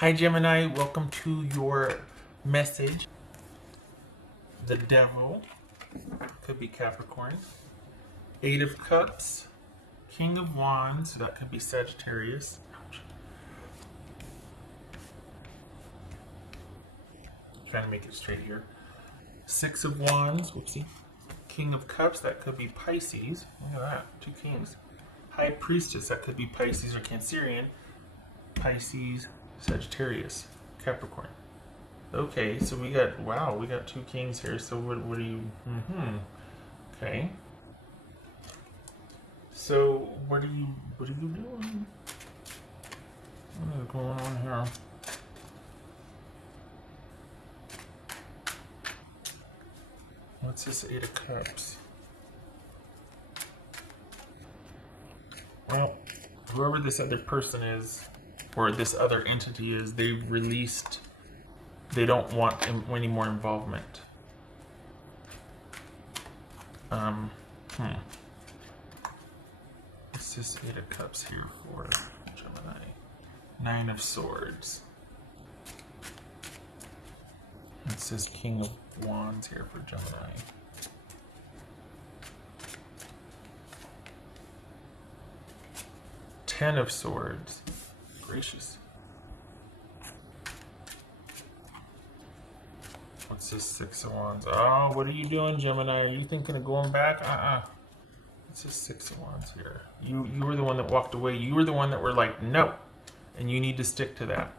Hi Gemini, welcome to your message. The Devil, could be Capricorn. Eight of Cups, King of Wands, so that could be Sagittarius. Trying to make it straight here. Six of Wands, whoopsie. King of Cups, that could be Pisces. Look at that, two kings. High Priestess, that could be Pisces or Cancerian. Pisces, Sagittarius, Capricorn. Okay, so we got two kings here. So what do you? Okay. So what are you doing? What is going on here? What's this Eight of Cups? Well, whoever this other person is, or this other entity is, they've released. They don't want any more involvement. What's this Eight of Cups here for Gemini? Nine of Swords. It says King of Wands here for Gemini. Ten of Swords. Gracious. What's this Six of Wands? Oh, what are you doing, Gemini? Are you thinking of going back? What's this Six of Wands here? You were the one that walked away. You were the one that were like, no. And you need to stick to that.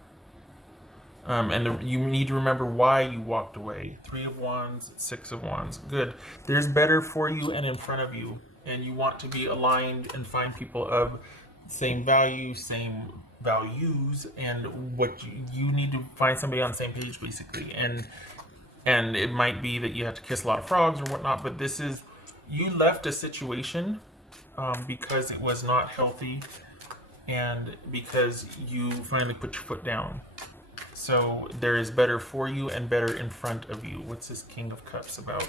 You need to remember why you walked away. Three of Wands, Six of Wands. Good. There's better for you and in front of you. And you want to be aligned and find people of same value, same values, and what you need to find somebody on the same page, basically. And it might be that you have to kiss a lot of frogs or whatnot, but this is, you left a situation because it was not healthy and because you finally put your foot down. So there is better for you and better in front of you. What's this King of Cups about?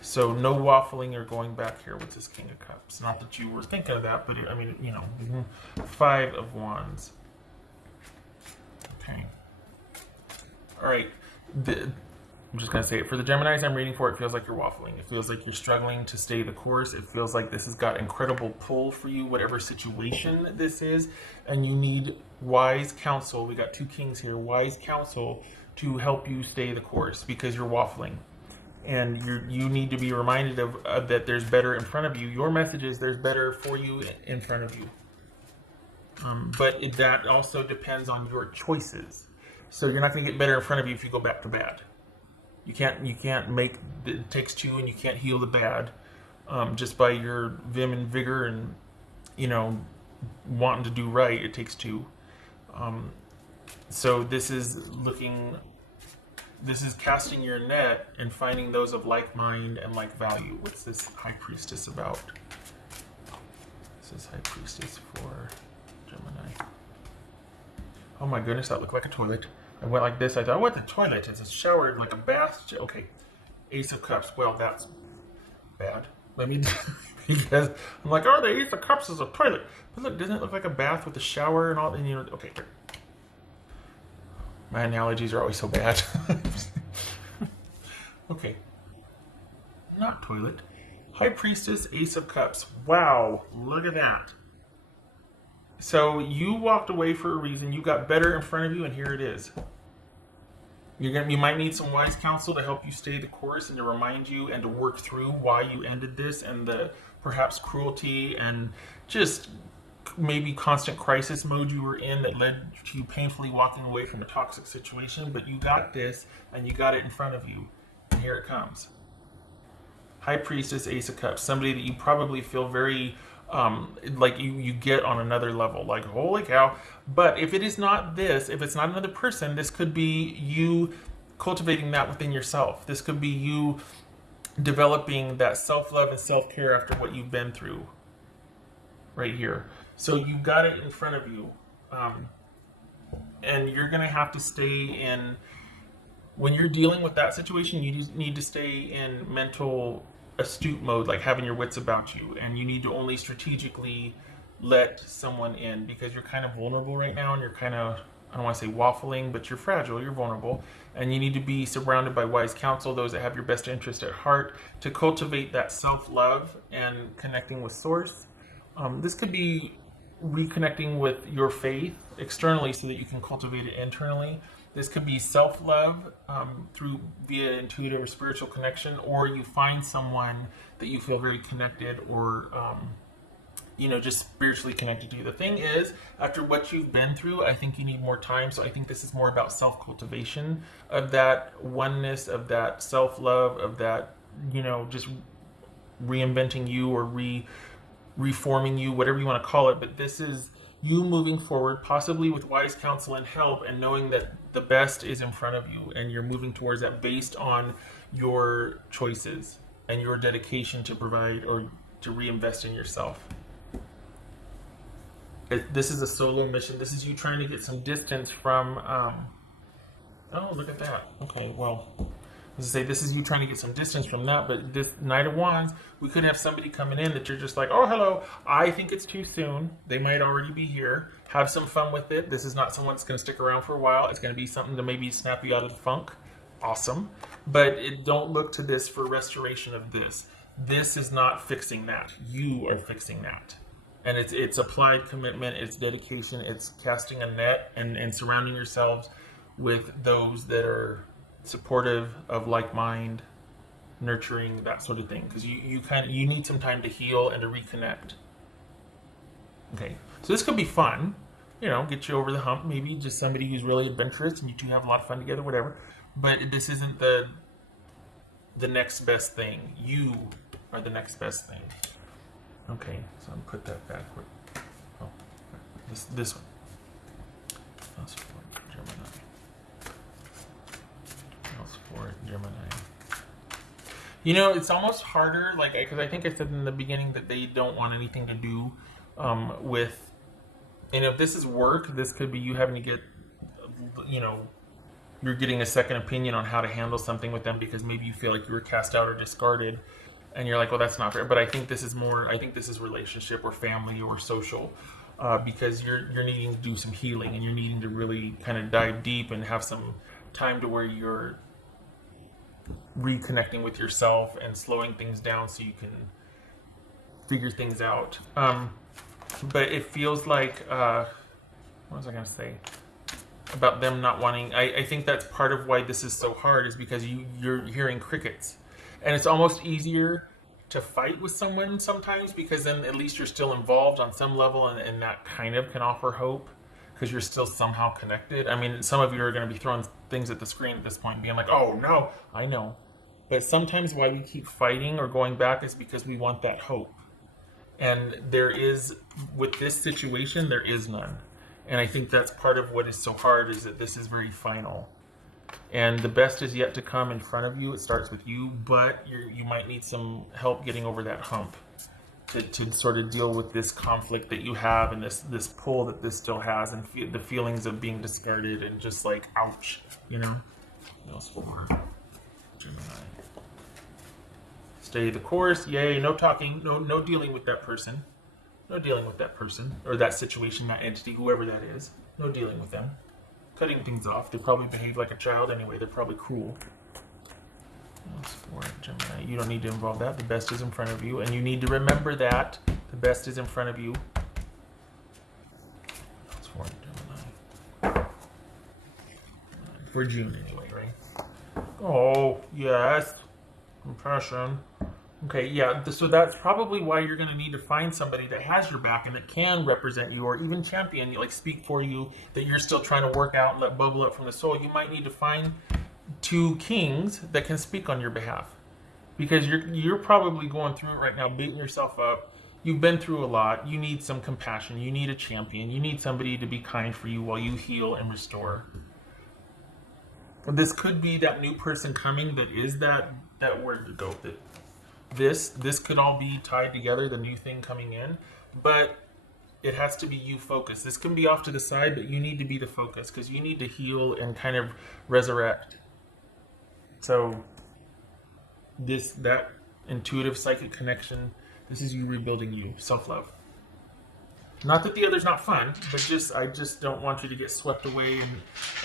So no waffling or going back here with this King of Cups. Not that you were thinking of that, but I mean, you know. Five of Wands. Okay. All right. I'm just going to say it. For the Geminis I'm reading for, it feels like you're waffling. It feels like you're struggling to stay the course. It feels like this has got incredible pull for you, whatever situation this is. And you need wise counsel. We got two kings here. Wise counsel to help you stay the course because you're waffling. And you need to be reminded of that there's better in front of you. Your message is there's better for you in front of you. But that also depends on your choices. So you're not going to get better in front of you if you go back to bad. You can't make, it takes two, and you can't heal the bad just by your vim and vigor and, you know, wanting to do right. It takes two. So this is casting your net and finding those of like mind and like value. What's this High Priestess about? This is High Priestess for Gemini. Oh my goodness, that looked like a toilet. I went like this. I thought, what, the toilet? It's a shower, like a bath? Okay. Ace of Cups. Well, that's bad. Let me, because I'm like, oh, the Ace of Cups is a toilet. But look, doesn't it look like a bath with a shower and all? And you know, okay. My analogies are always so bad. Okay. Not toilet. High Priestess, Ace of Cups. Wow, look at that. So you walked away for a reason. You got better in front of you, and here it is. You might need some wise counsel to help you stay the course and to remind you and to work through why you ended this and the perhaps cruelty and just maybe constant crisis mode you were in that led to you painfully walking away from a toxic situation. But you got this, and you got it in front of you, and here it comes. High Priestess, Ace of Cups. Somebody that you probably feel very like you get on another level, like holy cow. But if it is not this, if it's not another person, this could be you cultivating that within yourself. This could be you developing that self-love and self-care after what you've been through right here. So you got it in front of you, and you're gonna have to stay in, when you're dealing with that situation, you need to stay in mental astute mode, like having your wits about you, and you need to only strategically let someone in because you're kind of vulnerable right now, and you're kind of I don't want to say waffling, but you're fragile, you're vulnerable, and you need to be surrounded by wise counsel, those that have your best interest at heart, to cultivate that self-love and connecting with Source. This could be reconnecting with your faith externally so that you can cultivate it internally. This could be self-love through via intuitive or spiritual connection, or you find someone that you feel very connected or just spiritually connected to you. The thing is, after what you've been through, I think you need more time. So I think this is more about self-cultivation of that oneness, of that self-love, of that, just reinventing you or reforming you, whatever you want to call it. But this is you moving forward, possibly with wise counsel and help, and knowing that the best is in front of you, and you're moving towards that based on your choices and your dedication to provide or to reinvest in yourself. This is a solo mission. This is you trying to get some distance from. Oh, look at that. Okay, well, as I say, this is you trying to get some distance from that. But this Knight of Wands, we could have somebody coming in that you're just like, oh, hello. I think it's too soon. They might already be here. Have some fun with it. This is not someone that's going to stick around for a while. It's going to be something to maybe snap you out of the funk. Awesome. But don't look to this for restoration of this. This is not fixing that. You are fixing that. And it's applied commitment, it's dedication, it's casting a net and surrounding yourselves with those that are supportive of like mind, nurturing, that sort of thing. Because you need some time to heal and to reconnect. Okay, so this could be fun, get you over the hump. Maybe just somebody who's really adventurous and you two have a lot of fun together, whatever. But this isn't the next best thing. You are the next best thing. Okay, so I'm put that backward. Oh, this one. That's for Gemini. That's for Gemini. It's almost harder, because I think I said in the beginning that they don't want anything to do with. If this is work, this could be you having to get, you're getting a second opinion on how to handle something with them because maybe you feel like you were cast out or discarded. And you're like, well, that's not fair. But I think this is more, relationship or family or social because you're needing to do some healing and you're needing to really kind of dive deep and have some time to where you're reconnecting with yourself and slowing things down so you can figure things out. But it feels like, what was I going to say? About them not wanting, I think that's part of why this is so hard is because you're hearing crickets. And it's almost easier to fight with someone sometimes because then at least you're still involved on some level and that kind of can offer hope because you're still somehow connected. I mean, some of you are going to be throwing things at the screen at this point being like, oh, no, I know. But sometimes why we keep fighting or going back is because we want that hope. And there is, with this situation, there is none. And I think that's part of what is so hard is that this is very final. And the best is yet to come in front of you. It starts with you, but you might need some help getting over that hump to sort of deal with this conflict that you have and this pull that this still has and the feelings of being discarded and just like, ouch, What else for Gemini? Stay the course. Yay. No talking. No dealing with that person. No dealing with that person or that situation, that entity, whoever that is. No dealing with them. Cutting things off. They probably behave like a child anyway. They're probably cruel. That's for Gemini. You don't need to involve that. The best is in front of you. And you need to remember that. The best is in front of you. That's for Gemini. For June anyway, right? Oh, yes. Compassion. Okay, yeah, so that's probably why you're going to need to find somebody that has your back and that can represent you or even champion you, like speak for you, that you're still trying to work out and let bubble up from the soul. You might need to find two kings that can speak on your behalf because you're probably going through it right now, beating yourself up. You've been through a lot. You need some compassion. You need a champion. You need somebody to be kind for you while you heal and restore. This could be that new person coming that is that word to go that this could all be tied together, the new thing coming in, but it has to be you focused. This can be off to the side, but you need to be the focus because you need to heal and kind of resurrect. So that intuitive psychic connection, this is you rebuilding you, self-love. Not that the other's not fun, but I just don't want you to get swept away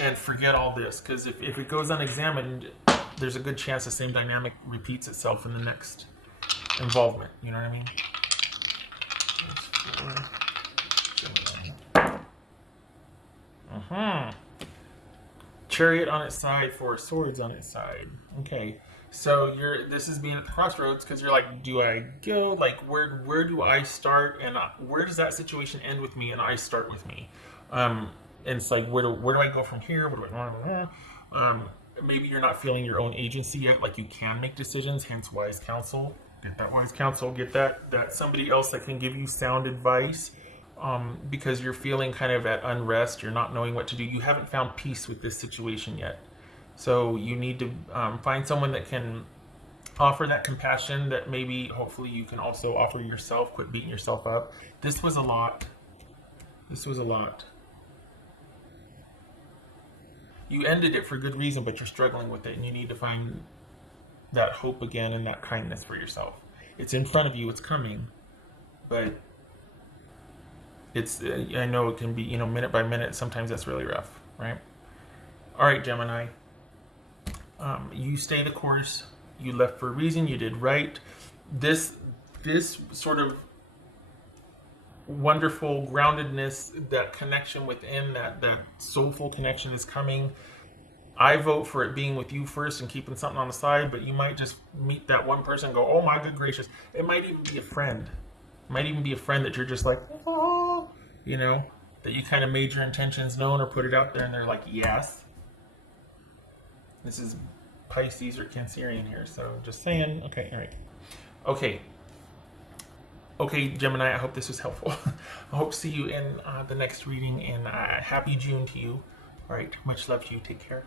and forget all this. Because if it goes unexamined, there's a good chance the same dynamic repeats itself in the next involvement. You know what I mean? Chariot on its side, Four of Swords on its side. Okay, so this is being at the crossroads because you're like, do I go? Like, where do I start? And where does that situation end with me? And I start with me. And it's like, where do I go from here? What do I? Maybe you're not feeling your own agency yet. Like you can make decisions. Hence, wise counsel. Get that wise counsel. Get that somebody else that can give you sound advice. Because you're feeling kind of at unrest, you're not knowing what to do. You haven't found peace with this situation yet. So you need to find someone that can offer that compassion that maybe, hopefully, you can also offer yourself. Quit beating yourself up. This was a lot. This was a lot. You ended it for good reason, but you're struggling with it, and you need to find that hope again and that kindness for yourself. It's in front of you. It's coming. But I know it can be, minute by minute. Sometimes that's really rough, right? All right, Gemini. You stay the course. You left for a reason. You did right. This sort of wonderful groundedness, that connection within, that soulful connection is coming. I vote for it being with you first and keeping something on the side, but you might just meet that one person and go, oh my good gracious. It might even be a friend. It might even be a friend that you're just like, oh, that you kind of made your intentions known or put it out there and they're like, yes. This is Pisces or Cancerian here, so just saying. Okay, all right. Okay, Gemini, I hope this was helpful. I hope to see you in the next reading, and happy June to you. All right, much love to you. Take care.